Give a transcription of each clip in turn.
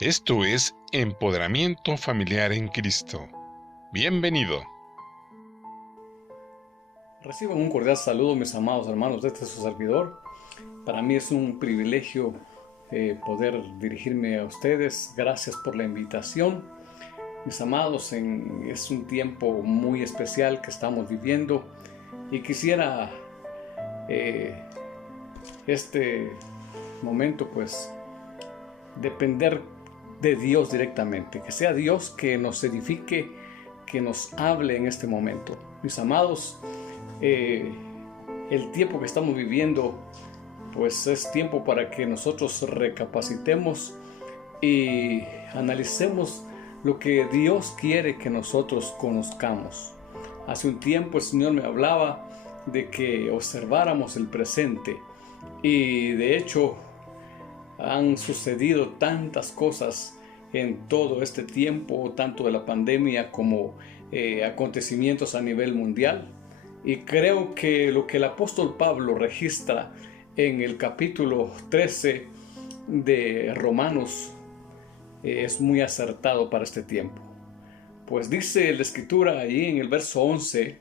Esto es Empoderamiento Familiar en Cristo. Bienvenido. Reciban un cordial saludo, mis amados hermanos, de este su servidor. Para mí es un privilegio poder dirigirme a ustedes. Gracias por la invitación. Mis amados, es un tiempo muy especial que estamos viviendo y quisiera este momento pues depender de Dios directamente, que sea Dios que nos edifique, que nos hable en este momento. Mis amados, el tiempo que estamos viviendo pues es tiempo para que nosotros recapacitemos y analicemos lo que Dios quiere que nosotros conozcamos. Hace un tiempo el Señor me hablaba de que observáramos el presente y de hecho han sucedido tantas cosas en todo este tiempo, tanto de la pandemia como acontecimientos a nivel mundial. Y creo que lo que el apóstol Pablo registra en el capítulo 13 de Romanos es muy acertado para este tiempo. Pues dice la escritura ahí en el verso 11,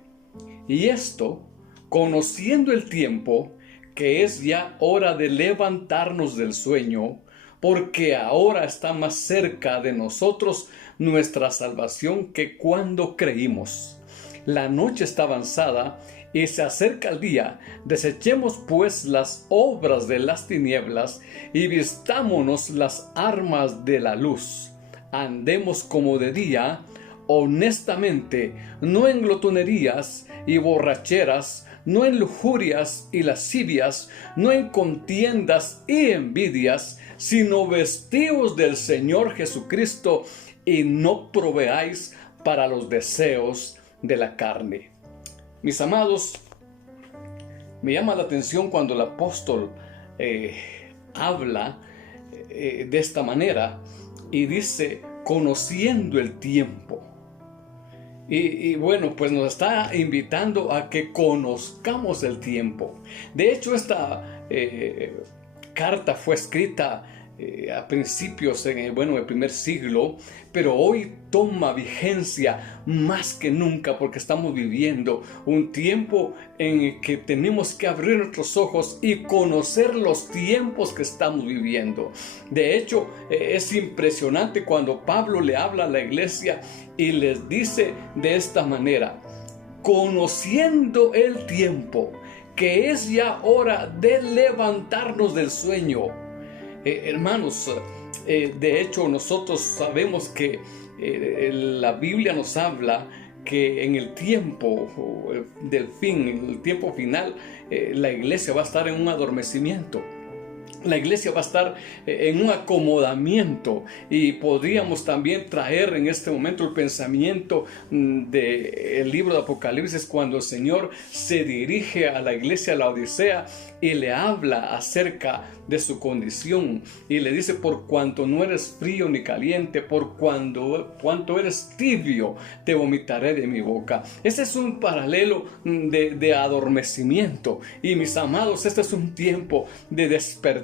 y esto, conociendo el tiempo, que es ya hora de levantarnos del sueño, porque ahora está más cerca de nosotros nuestra salvación que cuando creímos. La noche está avanzada y se acerca el día. Desechemos pues las obras de las tinieblas y vistámonos las armas de la luz. Andemos como de día, honestamente, no en glotonerías y borracheras, no en lujurias y lascivias, no en contiendas y envidias, sino vestíos del Señor Jesucristo y no proveáis para los deseos de la carne. Mis amados, me llama la atención cuando el apóstol habla de esta manera y dice, conociendo el tiempo. Y bueno, pues nos está invitando a que conozcamos el tiempo. De hecho, esta carta fue escrita a principios del primer siglo, pero hoy toma vigencia más que nunca porque estamos viviendo un tiempo en el que tenemos que abrir nuestros ojos y conocer los tiempos que estamos viviendo. De hecho, es impresionante cuando Pablo le habla a la iglesia y les dice de esta manera, conociendo el tiempo, que es ya hora de levantarnos del sueño. Hermanos, de hecho nosotros sabemos que la Biblia nos habla que en el tiempo del fin, en el tiempo final, la iglesia va a estar en un adormecimiento. La iglesia va a estar en un acomodamiento y podríamos también traer en este momento el pensamiento del libro de Apocalipsis cuando el Señor se dirige a la iglesia de la Odisea y le habla acerca de su condición y le dice por cuanto no eres frío ni caliente, por cuanto eres tibio, te vomitaré de mi boca. Este es un paralelo de adormecimiento y mis amados, este es un tiempo de despertar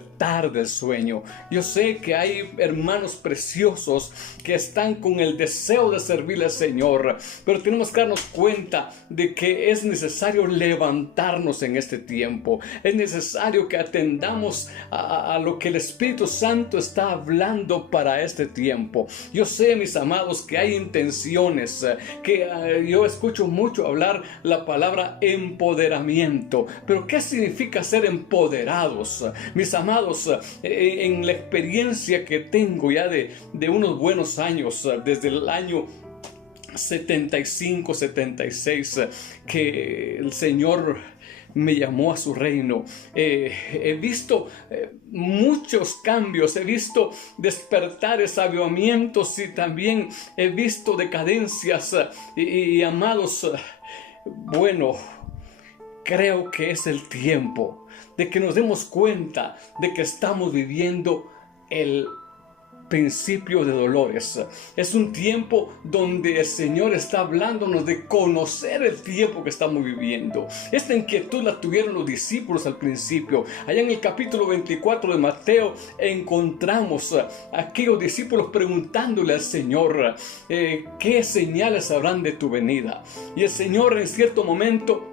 del sueño. Yo sé que hay hermanos preciosos que están con el deseo de servirle al Señor, pero tenemos que darnos cuenta de que es necesario levantarnos en este tiempo. Es necesario que atendamos a lo que el Espíritu Santo está hablando para este tiempo. Yo sé, mis amados, que hay intenciones, que yo escucho mucho hablar la palabra empoderamiento, pero ¿qué significa ser empoderados? Mis amados, en la experiencia que tengo ya de unos buenos años, desde el año 75, 76, que el Señor me llamó a su reino. He visto muchos cambios, he visto despertares, avivamientos y también he visto decadencias y amados, bueno, creo que es el tiempo de que nos demos cuenta de que estamos viviendo el principio de dolores. Es un tiempo donde el Señor está hablándonos de conocer el tiempo que estamos viviendo. Esta inquietud la tuvieron los discípulos al principio. Allá en el capítulo 24 de Mateo encontramos a aquellos discípulos preguntándole al Señor qué señales habrán de tu venida. Y el Señor en cierto momento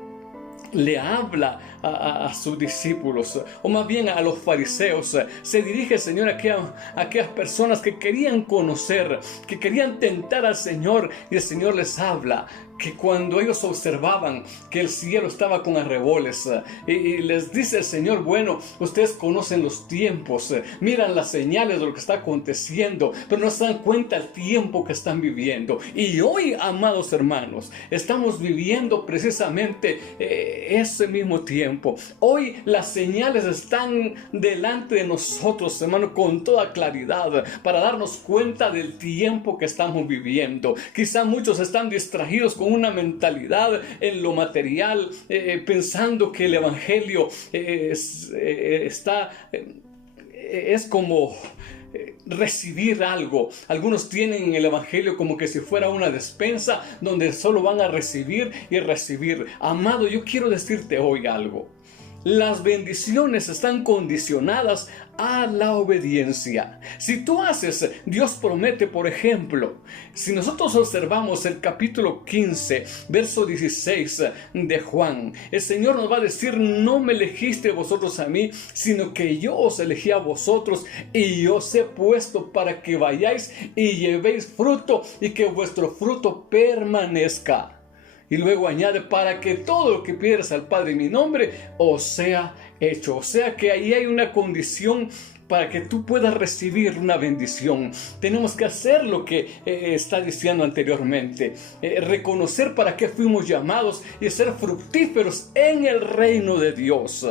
le habla a sus discípulos, o más bien a los fariseos. Se dirige el Señor a aquellas personas que querían conocer, que querían tentar al Señor, y el Señor les habla que cuando ellos observaban que el cielo estaba con arreboles, y les dice el Señor, bueno, ustedes conocen los tiempos, miran las señales de lo que está aconteciendo, pero no se dan cuenta el tiempo que están viviendo. Y hoy, amados hermanos, estamos viviendo precisamente ese mismo tiempo. Hoy las señales están delante de nosotros, hermano, con toda claridad, para darnos cuenta del tiempo que estamos viviendo. Quizá muchos están distraídos con una mentalidad en lo material, pensando que el evangelio es como recibir algo. Algunos tienen el evangelio como que si fuera una despensa donde solo van a recibir y recibir. Amado, yo quiero decirte hoy algo. Las bendiciones están condicionadas a la obediencia. Si tú haces, Dios promete, por ejemplo, si nosotros observamos el capítulo 15, verso 16 de Juan, el Señor nos va a decir, no me elegiste vosotros a mí, sino que yo os elegí a vosotros y os he puesto para que vayáis y llevéis fruto y que vuestro fruto permanezca. Y luego añade, para que todo lo que pidieras al Padre en mi nombre os sea hecho. O sea que ahí hay una condición para que tú puedas recibir una bendición. Tenemos que hacer lo que está diciendo anteriormente. Reconocer para qué fuimos llamados y ser fructíferos en el reino de Dios.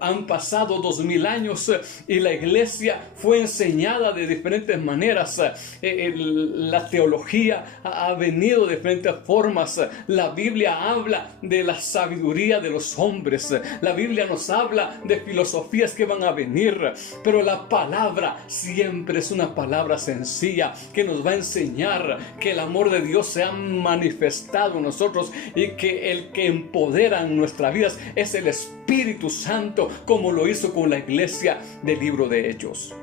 Han pasado 2000 años y la iglesia fue enseñada de diferentes maneras. La teología ha venido de diferentes formas. La Biblia habla de la sabiduría de los hombres. La Biblia nos habla de filosofías que van a venir. Pero la palabra siempre es una palabra sencilla que nos va a enseñar que el amor de Dios se ha manifestado en nosotros y que el que empodera en nuestras vidas es el Espíritu Santo, como lo hizo con la iglesia del libro de Hechos.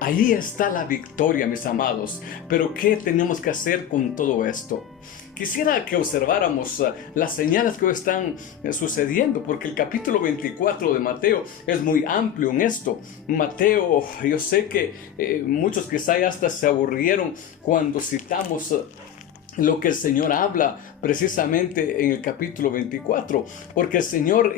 Ahí está la victoria, mis amados. Pero ¿qué tenemos que hacer con todo esto? Quisiera que observáramos las señales que hoy están sucediendo, porque el capítulo 24 de Mateo es muy amplio en esto. Mateo, yo sé que muchos quizá hasta se aburrieron cuando citamos lo que el Señor habla precisamente en el capítulo 24, porque el Señor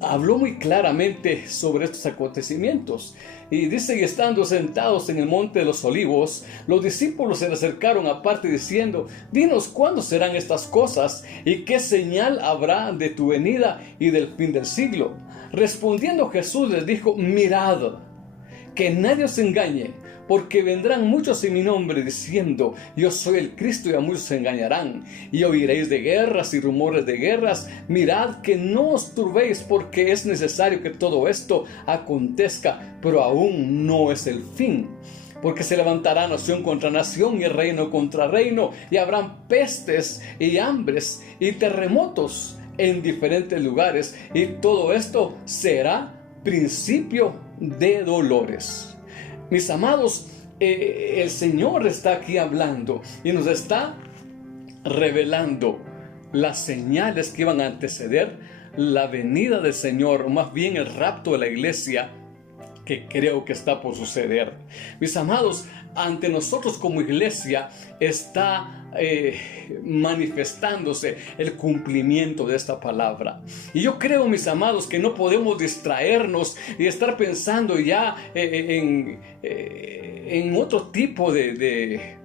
habló muy claramente sobre estos acontecimientos. Y dice, y estando sentados en el monte de los olivos, los discípulos se le acercaron aparte diciendo, dinos cuándo serán estas cosas y qué señal habrá de tu venida y del fin del siglo. Respondiendo Jesús les dijo, mirad, que nadie os engañe, porque vendrán muchos en mi nombre diciendo, yo soy el Cristo, y a muchos se engañarán. Y oiréis de guerras y rumores de guerras. Mirad que no os turbéis, porque es necesario que todo esto acontezca, pero aún no es el fin. Porque se levantará nación contra nación y reino contra reino, y habrán pestes y hambres y terremotos en diferentes lugares, y todo esto será principio de dolores. Mis amados, el Señor está aquí hablando y nos está revelando las señales que iban a anteceder la venida del Señor, o más bien el rapto de la iglesia, que creo que está por suceder. Mis amados, ante nosotros como iglesia está manifestándose el cumplimiento de esta palabra. Y yo creo, mis amados, que no podemos distraernos y estar pensando ya en otro tipo de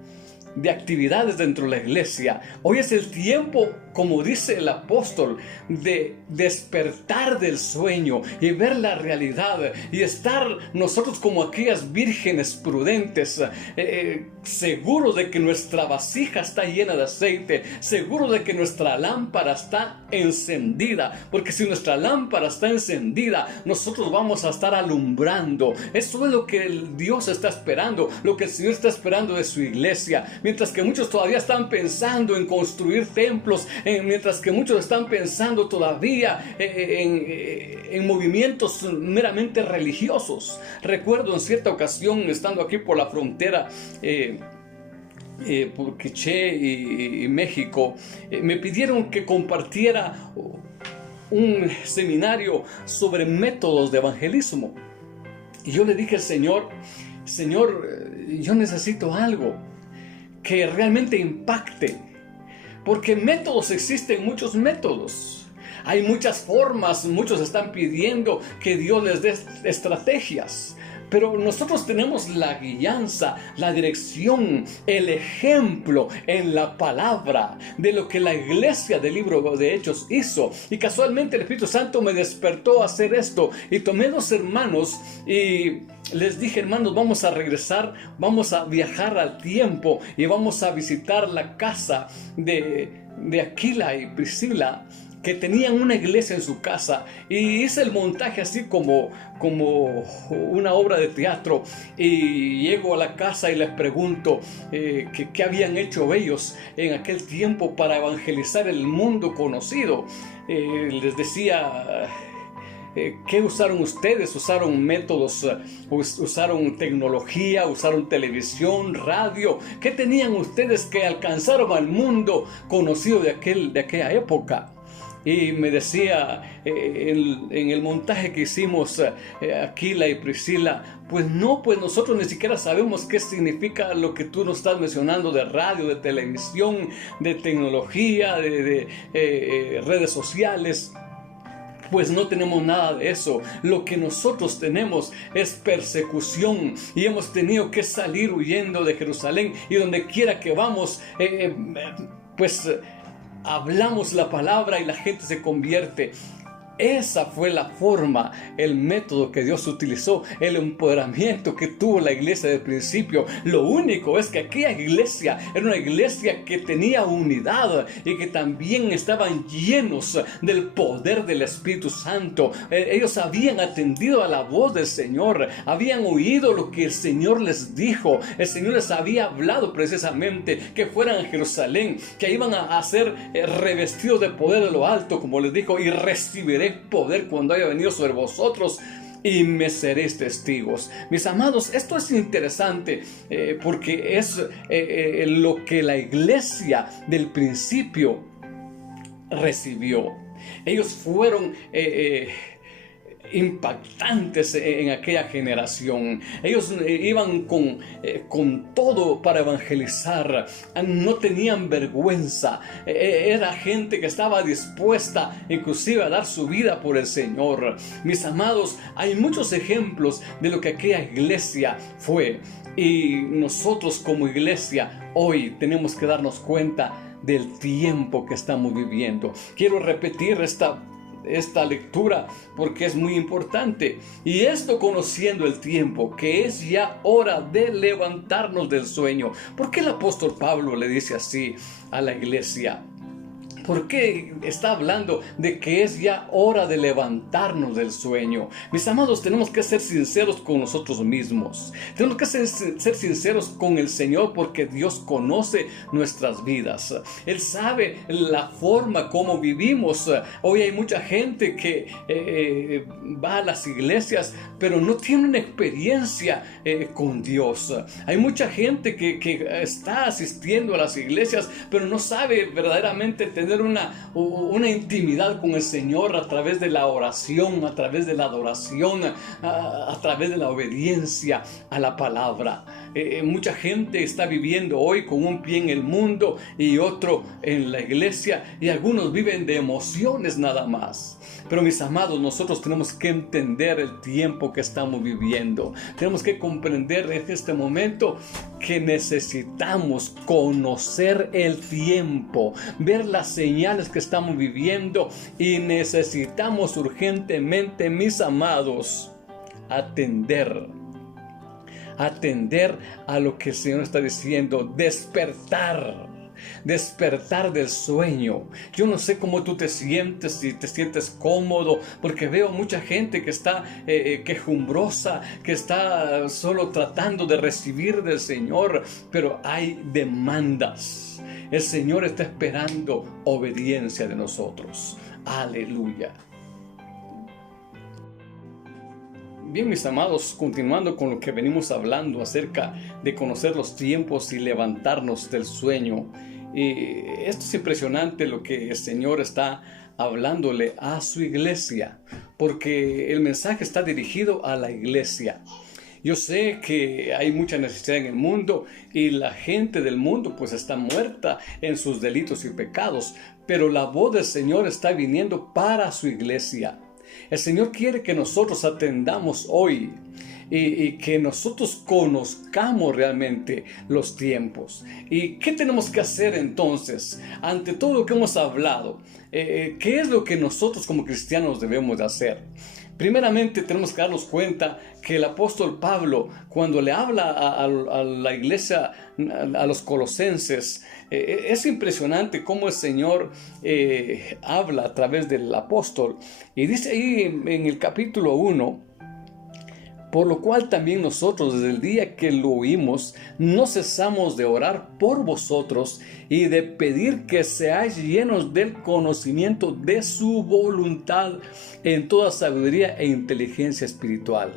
actividades dentro de la iglesia. Hoy es el tiempo como dice el apóstol, de despertar del sueño y ver la realidad y estar nosotros como aquellas vírgenes prudentes, seguros de que nuestra vasija está llena de aceite, seguros de que nuestra lámpara está encendida, porque si nuestra lámpara está encendida, nosotros vamos a estar alumbrando. Eso es lo que Dios está esperando, lo que el Señor está esperando de su iglesia. Mientras que muchos todavía están pensando en construir templos, mientras que muchos están pensando todavía en movimientos meramente religiosos. Recuerdo en cierta ocasión, estando aquí por la frontera por Quiché y México, me pidieron que compartiera un seminario sobre métodos de evangelismo. Y yo le dije al Señor, yo necesito algo que realmente impacte, porque métodos existen, muchos métodos. Hay muchas formas, muchos están pidiendo que Dios les dé estrategias. Pero nosotros tenemos la guianza, la dirección, el ejemplo en la palabra de lo que la iglesia del libro de Hechos hizo. Y casualmente el Espíritu Santo me despertó a hacer esto. Y tomé dos hermanos y les dije: hermanos, vamos a regresar, vamos a viajar al tiempo y vamos a visitar la casa de Aquila y Priscila, que tenían una iglesia en su casa, y hice el montaje así como una obra de teatro. Y llego a la casa y les pregunto qué habían hecho ellos en aquel tiempo para evangelizar el mundo conocido. Les decía: ¿qué usaron ustedes? ¿Usaron métodos? ¿Usaron tecnología? ¿Usaron televisión? ¿Radio? ¿Qué tenían ustedes que alcanzaron al mundo conocido de aquella época? Y me decía en el montaje que hicimos, Aquila y Priscila: pues nosotros ni siquiera sabemos qué significa lo que tú nos estás mencionando de radio, de televisión, de tecnología, de redes sociales. Pues no tenemos nada de eso. Lo que nosotros tenemos es persecución, y hemos tenido que salir huyendo de Jerusalén, y donde quiera que vamos, hablamos la palabra y la gente se convierte. Esa fue la forma, el método que Dios utilizó, el empoderamiento que tuvo la iglesia del principio. Lo único es que aquella iglesia era una iglesia que tenía unidad y que también estaban llenos del poder del Espíritu Santo. Ellos habían atendido a la voz del Señor, habían oído lo que el Señor les dijo. El Señor les había hablado precisamente que fueran a Jerusalén, que iban a ser revestidos de poder de lo alto, como les dijo: y recibiré poder cuando haya venido sobre vosotros, y me seréis testigos. Mis amados, esto es interesante porque es lo que la iglesia del principio recibió. Ellos fueron impactantes en aquella generación. Ellos iban con todo para evangelizar, no tenían vergüenza. Era gente que estaba dispuesta inclusive a dar su vida por el Señor. Mis amados, hay muchos ejemplos de lo que aquella iglesia fue, y nosotros como iglesia hoy tenemos que darnos cuenta del tiempo que estamos viviendo. Quiero repetir esta lectura porque es muy importante. Y esto conociendo el tiempo, que es ya hora de levantarnos del sueño. ¿Por qué el apóstol Pablo le dice así a la iglesia? ¿Por qué está hablando de que es ya hora de levantarnos del sueño? Mis amados, tenemos que ser sinceros con nosotros mismos. Tenemos que ser sinceros con el Señor, porque Dios conoce nuestras vidas. Él sabe la forma como vivimos. Hoy hay mucha gente que va a las iglesias, pero no tiene una experiencia con Dios. Hay mucha gente que está asistiendo a las iglesias, pero no sabe verdaderamente tener una intimidad con el Señor a través de la oración, a través de la adoración, a través de la obediencia a la palabra. mucha gente está viviendo hoy con un pie en el mundo y otro en la iglesia, y algunos viven de emociones nada más. Pero mis amados, nosotros tenemos que entender el tiempo que estamos viviendo. Tenemos que comprender en este momento que necesitamos conocer el tiempo, ver las señales que estamos viviendo, y necesitamos urgentemente, mis amados, atender a lo que el Señor está diciendo, despertar del sueño. Yo no sé cómo tú te sientes, si te sientes cómodo, porque veo mucha gente que está quejumbrosa, que está solo tratando de recibir del Señor, pero hay demandas. El Señor está esperando obediencia de nosotros. Aleluya. Bien, mis amados, continuando con lo que venimos hablando acerca de conocer los tiempos y levantarnos del sueño. Esto es impresionante lo que el Señor está hablándole a su iglesia, porque el mensaje está dirigido a la iglesia. Yo sé que hay mucha necesidad en el mundo y la gente del mundo pues está muerta en sus delitos y pecados, pero la voz del Señor está viniendo para su iglesia. El Señor quiere que nosotros atendamos hoy y que nosotros conozcamos realmente los tiempos. ¿Y qué tenemos que hacer entonces? Ante todo lo que hemos hablado, ¿qué es lo que nosotros como cristianos debemos de hacer? Primeramente tenemos que darnos cuenta que el apóstol Pablo, cuando le habla a la iglesia, a los colosenses, es impresionante cómo el Señor habla a través del apóstol. Y dice ahí en el capítulo 1, por lo cual también nosotros desde el día que lo oímos no cesamos de orar por vosotros y de pedir que seáis llenos del conocimiento de su voluntad en toda sabiduría e inteligencia espiritual.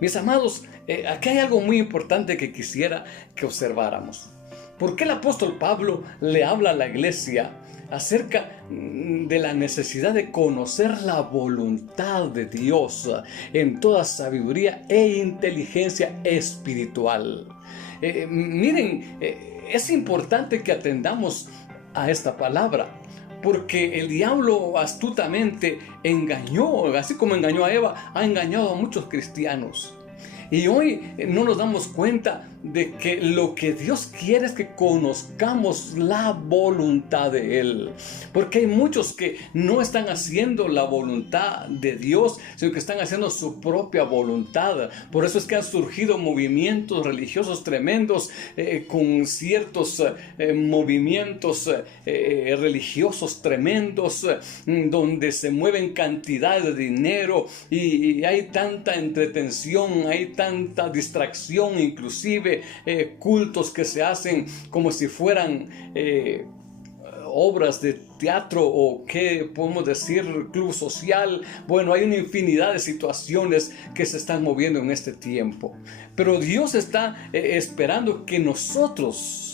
Mis amados, aquí hay algo muy importante que quisiera que observáramos. ¿Por qué el apóstol Pablo le habla a la iglesia acerca de la necesidad de conocer la voluntad de Dios en toda sabiduría e inteligencia espiritual? Miren, es importante que atendamos a esta palabra, porque el diablo astutamente engañó, así como engañó a Eva, ha engañado a muchos cristianos. Y hoy no nos damos cuenta de que lo que Dios quiere es que conozcamos la voluntad de Él. Porque hay muchos que no están haciendo la voluntad de Dios, sino que están haciendo su propia voluntad. Por eso es que han surgido movimientos religiosos tremendos, con ciertos movimientos religiosos tremendos, donde se mueven cantidades de dinero y hay tanta entretención, hay tanta distracción, inclusive cultos que se hacen como si fueran obras de teatro o qué podemos decir, club social. Bueno, hay una infinidad de situaciones que se están moviendo en este tiempo, pero Dios está esperando que nosotros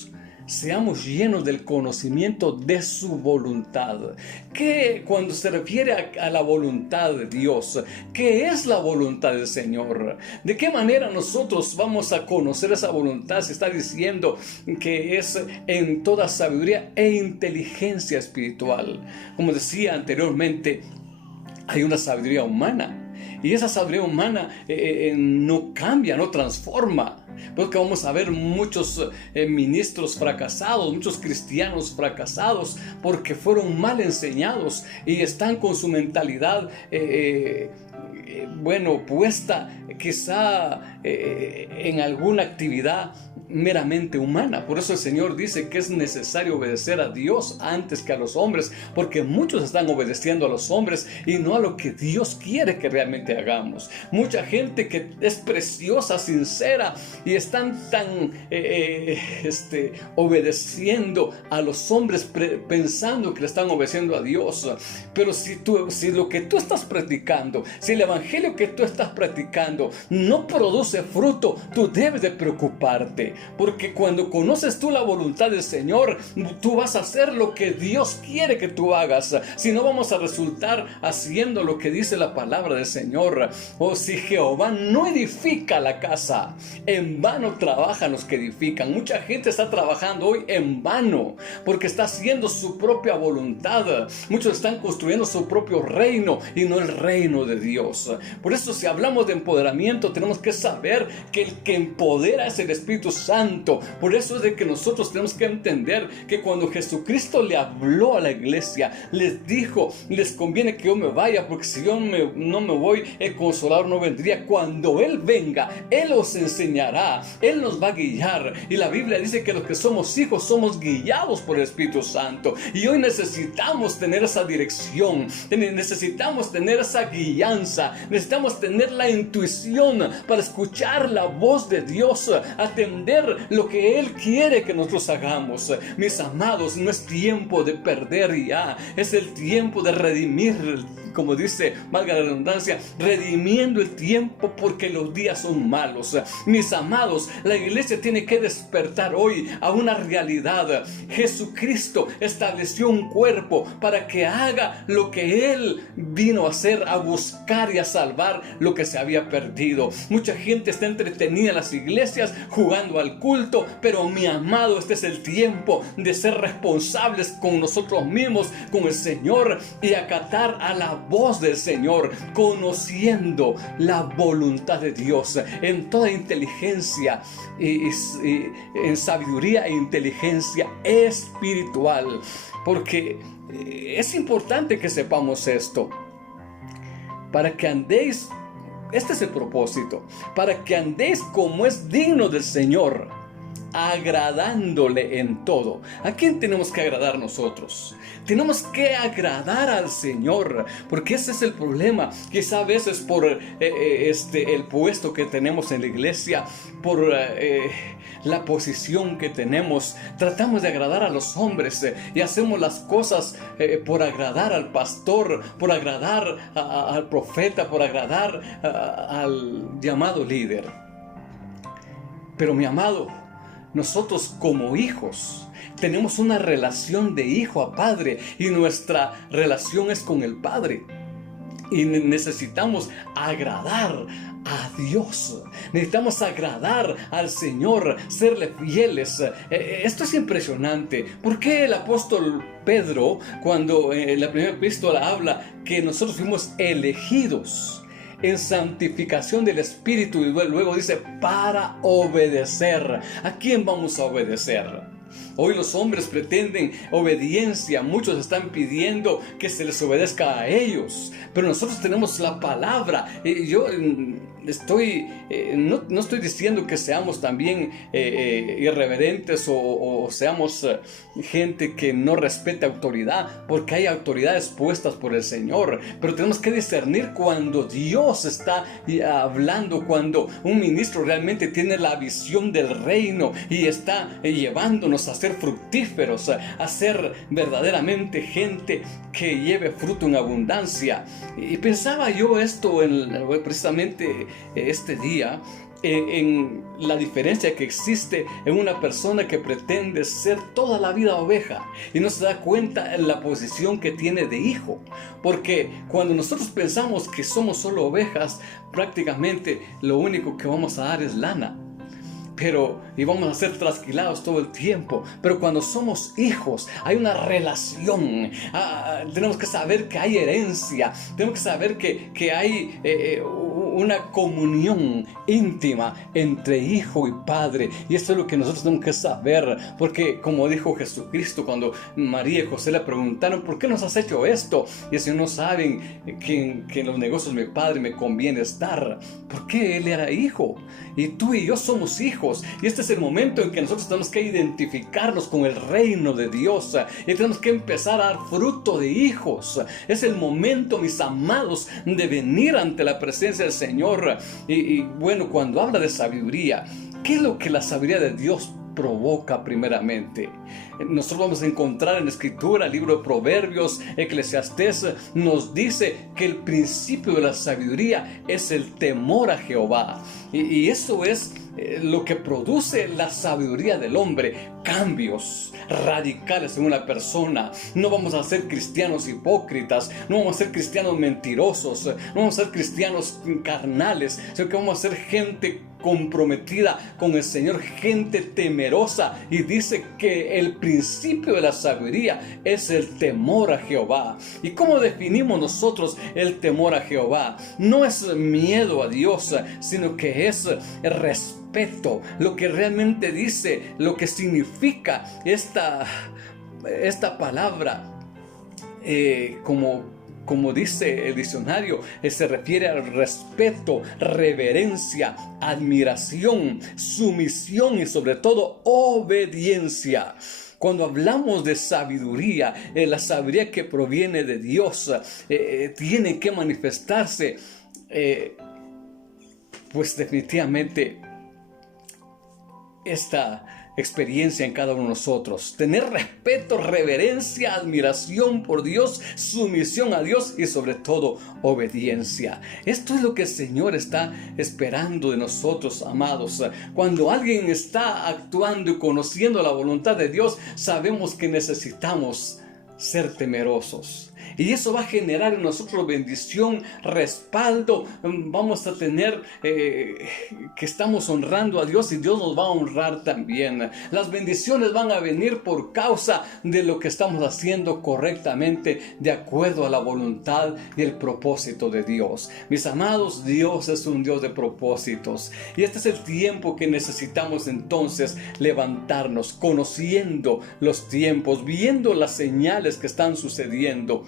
seamos llenos del conocimiento de su voluntad. Que cuando se refiere a la voluntad de Dios, ¿qué es la voluntad del Señor? ¿De qué manera nosotros vamos a conocer esa voluntad? Se está diciendo que es en toda sabiduría e inteligencia espiritual. Como decía anteriormente, hay una sabiduría humana. Y esa sabiduría humana no cambia, no transforma. Porque vamos a ver muchos ministros fracasados, muchos cristianos fracasados, porque fueron mal enseñados y están con su mentalidad puesta quizá en alguna actividad meramente humana. Por eso el Señor dice que es necesario obedecer a Dios antes que a los hombres, porque muchos están obedeciendo a los hombres y no a lo que Dios quiere que realmente hagamos. Mucha gente que es preciosa, sincera, y están tan obedeciendo a los hombres pensando que le están obedeciendo a Dios. Pero si lo que tú estás practicando, si el evangelio que tú estás practicando no produce fruto, tú debes de preocuparte. porque cuando conoces tú la voluntad del Señor, tú vas a hacer lo que Dios quiere que tú hagas. Si no, vamos a resultar haciendo lo que dice la palabra del Señor. Si Jehová no edifica la casa, en vano trabajan los que edifican. Mucha gente está trabajando hoy en vano, porque está haciendo su propia voluntad. Muchos están construyendo su propio reino y no el reino de Dios. Por eso, si hablamos de empoderamiento, tenemos que saber que el que empodera es el Espíritu Santo. Por eso es de que nosotros tenemos que entender que cuando Jesucristo le habló a la iglesia, les dijo: les conviene que yo me vaya, porque si yo no me voy, el Consolador no vendría. Cuando Él venga, Él os enseñará, Él nos va a guiar. Y la Biblia dice que los que somos hijos somos guiados por el Espíritu Santo. Y hoy necesitamos tener esa dirección, necesitamos tener esa guianza, necesitamos tener la intuición para escuchar la voz de Dios, atender lo que Él quiere que nosotros hagamos. Mis amados, no es tiempo de perder ya, es el tiempo de redimir, como dice, valga la redundancia, redimiendo el tiempo, porque los días son malos. Mis amados, la iglesia tiene que despertar hoy a una realidad. Jesucristo estableció un cuerpo para que haga lo que Él vino a hacer, a buscar y a salvar lo que se había perdido. Mucha gente está entretenida en las iglesias jugando al culto, pero mi amado, este es el tiempo de ser responsables con nosotros mismos, con el Señor, y acatar a la voz del Señor, conociendo la voluntad de Dios en toda inteligencia y en sabiduría e inteligencia espiritual, porque es importante que sepamos esto, para que andéis, este es el propósito, para que andéis como es digno del Señor, agradándole en todo. ¿A quién tenemos que agradar nosotros? Tenemos que agradar al Señor, porque ese es el problema. Quizá a veces por el puesto que tenemos en la iglesia, por la posición que tenemos, tratamos de agradar a los hombres y hacemos las cosas por agradar al pastor, por agradar al profeta, por agradar al llamado líder. Pero mi amado, nosotros como hijos tenemos una relación de hijo a padre, y nuestra relación es con el Padre, y necesitamos agradar a Dios, necesitamos agradar al Señor, serle fieles. Esto es impresionante. ¿Por qué el apóstol Pedro, cuando en la primera epístola habla que nosotros fuimos elegidos en santificación del Espíritu, y luego dice para obedecer? ¿A quién vamos a obedecer? Hoy los hombres pretenden obediencia, muchos están pidiendo que se les obedezca a ellos, pero nosotros tenemos la palabra. Yo no estoy diciendo que seamos también irreverentes o seamos gente que no respete autoridad, porque hay autoridades puestas por el Señor, pero tenemos que discernir cuando Dios está hablando, cuando un ministro realmente tiene la visión del reino y está llevándonos a ser fructíferos, a ser verdaderamente gente que lleve fruto en abundancia. Y pensaba yo esto precisamente este día, en la diferencia que existe en una persona que pretende ser toda la vida oveja y no se da cuenta en la posición que tiene de hijo. Porque cuando nosotros pensamos que somos solo ovejas, prácticamente lo único que vamos a dar es lana, y vamos a ser trasquilados todo el tiempo. Pero cuando somos hijos, hay una relación. Tenemos que saber que hay herencia. Tenemos que saber que hay una comunión íntima entre hijo y padre. Y esto es lo que nosotros tenemos que saber. Porque como dijo Jesucristo, cuando María y José le preguntaron: ¿por qué nos has hecho esto? Y el Señor: no saben que en los negocios de mi padre me conviene estar. Porque Él era hijo y tú y yo somos hijos. Y este es el momento en que nosotros tenemos que identificarnos con el reino de Dios, y tenemos que empezar a dar fruto de hijos. Es el momento, mis amados, de venir ante la presencia del Señor. Y bueno, cuando habla de sabiduría, ¿qué es lo que la sabiduría de Dios provoca primeramente. Nosotros vamos a encontrar en la Escritura, el libro de Proverbios, Eclesiastés, nos dice que el principio de la sabiduría es el temor a Jehová. Y eso es lo que produce la sabiduría del hombre, cambios radicales en una persona. No vamos a ser cristianos hipócritas, no vamos a ser cristianos mentirosos, no vamos a ser cristianos carnales, sino que vamos a ser gente comprometida con el Señor, gente temerosa. Y dice que el principio de la sabiduría es el temor a Jehová. ¿Y cómo definimos nosotros el temor a Jehová? No es miedo a Dios, sino que es respeto. Lo que realmente dice, lo que significa esta palabra, como dice el diccionario, se refiere al respeto, reverencia, admiración, sumisión y sobre todo obediencia. Cuando hablamos de sabiduría, la sabiduría que proviene de Dios tiene que manifestarse, pues definitivamente esta experiencia en cada uno de nosotros. Tener respeto, reverencia, admiración por Dios, sumisión a Dios y sobre todo obediencia. Esto es lo que el Señor está esperando de nosotros, amados. Cuando alguien está actuando y conociendo la voluntad de Dios, sabemos que necesitamos ser temerosos. Y eso va a generar en nosotros bendición, respaldo. Vamos a tener que estamos honrando a Dios y Dios nos va a honrar también. Las bendiciones van a venir por causa de lo que estamos haciendo correctamente, de acuerdo a la voluntad y el propósito de Dios. Mis amados, Dios es un Dios de propósitos. Y este es el tiempo que necesitamos entonces levantarnos, conociendo los tiempos, viendo las señales que están sucediendo.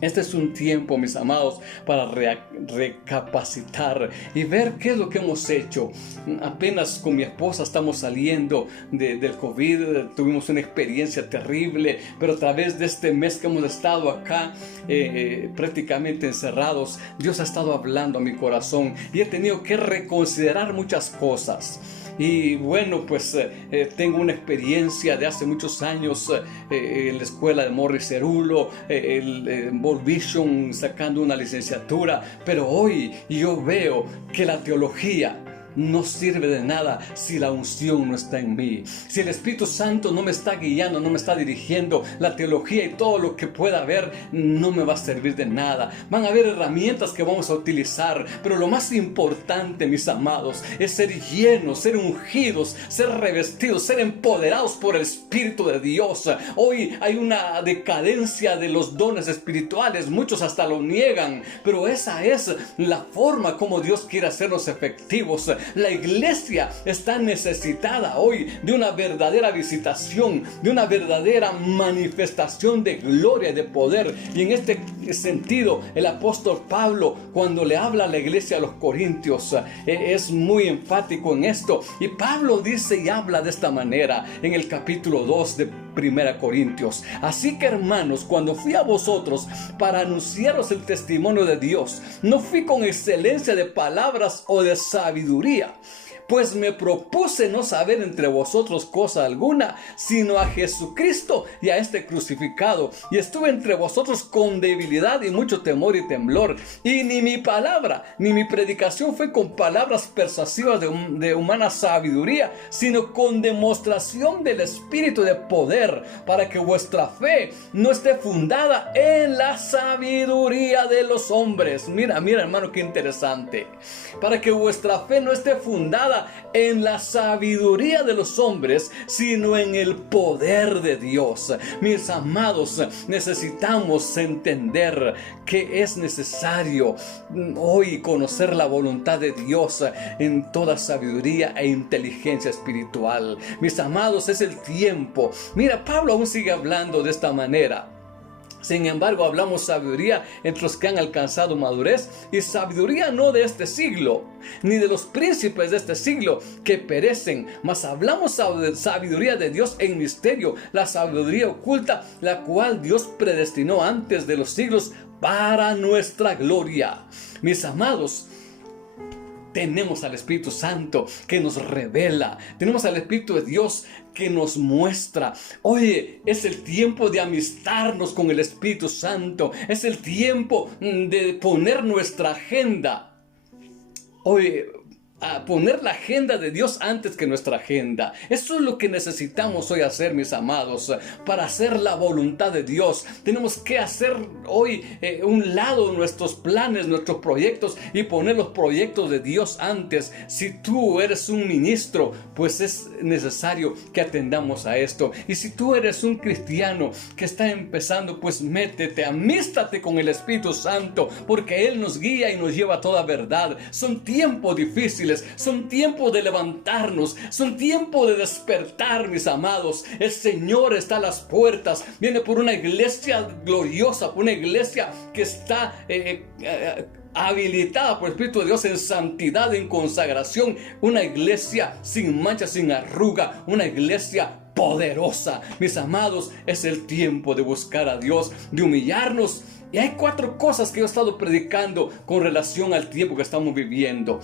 Este es un tiempo, mis amados, para recapacitar y ver qué es lo que hemos hecho. Apenas con mi esposa estamos saliendo del COVID, tuvimos una experiencia terrible, pero a través de este mes que hemos estado acá, prácticamente encerrados, Dios ha estado hablando a mi corazón y he tenido que reconsiderar muchas cosas. Y bueno, pues tengo una experiencia de hace muchos años en la escuela de Morris Cerulo, World Vision, sacando una licenciatura. Pero hoy yo veo que la teología no sirve de nada si la unción no está en mí. Si el Espíritu Santo no me está guiando, no me está dirigiendo, la teología y todo lo que pueda haber no me va a servir de nada. Van a haber herramientas que vamos a utilizar, pero lo más importante, mis amados, es ser llenos, ser ungidos, ser revestidos, ser empoderados por el Espíritu de Dios. Hoy hay una decadencia de los dones espirituales, muchos hasta lo niegan, pero esa es la forma como Dios quiere hacernos efectivos. La iglesia está necesitada hoy de una verdadera visitación, de una verdadera manifestación de gloria y de poder. Y en este sentido, el apóstol Pablo, cuando le habla a la iglesia de los Corintios, es muy enfático en esto. Y Pablo dice y habla de esta manera en el capítulo 2 de 1 Corintios. Así que, hermanos, cuando fui a vosotros para anunciaros el testimonio de Dios, no fui con excelencia de palabras o de sabiduría, pues me propuse no saber entre vosotros cosa alguna, sino a Jesucristo y a este crucificado. Y estuve entre vosotros con debilidad y mucho temor y temblor. Y ni mi palabra, ni mi predicación fue con palabras persuasivas de humana sabiduría, sino con demostración del Espíritu de poder, para que vuestra fe no esté fundada en la sabiduría de los hombres. Mira, hermano, qué interesante. Para que vuestra fe no esté fundada en la sabiduría de los hombres, sino en el poder de Dios. Mis amados, necesitamos entender que es necesario hoy conocer la voluntad de Dios en toda sabiduría e inteligencia espiritual. Mis amados, es el tiempo. Mira, Pablo aún sigue hablando de esta manera. Sin embargo, hablamos sabiduría entre los que han alcanzado madurez, y sabiduría no de este siglo, ni de los príncipes de este siglo que perecen, mas hablamos sabiduría de Dios en misterio, la sabiduría oculta, la cual Dios predestinó antes de los siglos para nuestra gloria. Mis amados, tenemos al Espíritu Santo que nos revela. Tenemos al Espíritu de Dios que nos muestra. Oye, es el tiempo de amistarnos con el Espíritu Santo. Es el tiempo de poner nuestra agenda. Oye, a poner la agenda de Dios antes que nuestra agenda. Eso es lo que necesitamos hoy hacer, mis amados, para hacer la voluntad de Dios. Tenemos que hacer hoy un lado nuestros planes, nuestros proyectos, y poner los proyectos de Dios antes. Si tú eres un ministro, pues es necesario que atendamos a esto. Y si tú eres un cristiano que está empezando, pues métete, amístate con el Espíritu Santo, porque Él nos guía y nos lleva a toda verdad. Son tiempos difíciles, son tiempos de levantarnos, son tiempos de despertar, mis amados. El Señor está a las puertas, viene por una iglesia gloriosa, por una iglesia que está habilitada por el Espíritu de Dios en santidad, en consagración, una iglesia sin mancha, sin arruga, una iglesia poderosa. Mis amados, es el tiempo de buscar a Dios, de humillarnos. Y hay 4 cosas que yo he estado predicando con relación al tiempo que estamos viviendo.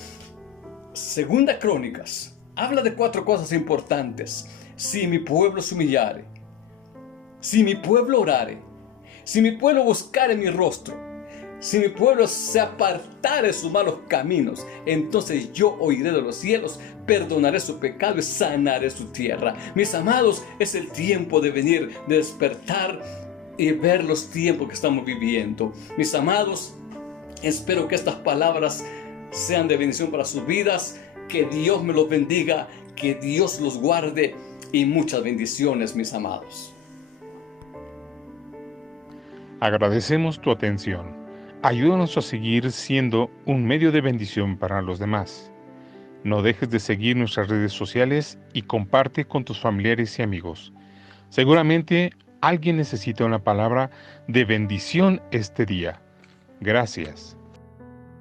Segunda Crónicas habla de 4 cosas importantes. Si mi pueblo se humillare, si mi pueblo orare, si mi pueblo buscare mi rostro, si mi pueblo se apartare de sus malos caminos, entonces yo oiré de los cielos, perdonaré su pecado y sanaré su tierra. Mis amados, es el tiempo de venir, de despertar y ver los tiempos que estamos viviendo. Mis amados, espero que estas palabras sean de bendición para sus vidas. Que Dios me los bendiga, que Dios los guarde, y muchas bendiciones, mis amados. Agradecemos tu atención. Ayúdanos a seguir siendo un medio de bendición para los demás. No dejes de seguir nuestras redes sociales y comparte con tus familiares y amigos. Seguramente alguien necesita una palabra de bendición este día. Gracias.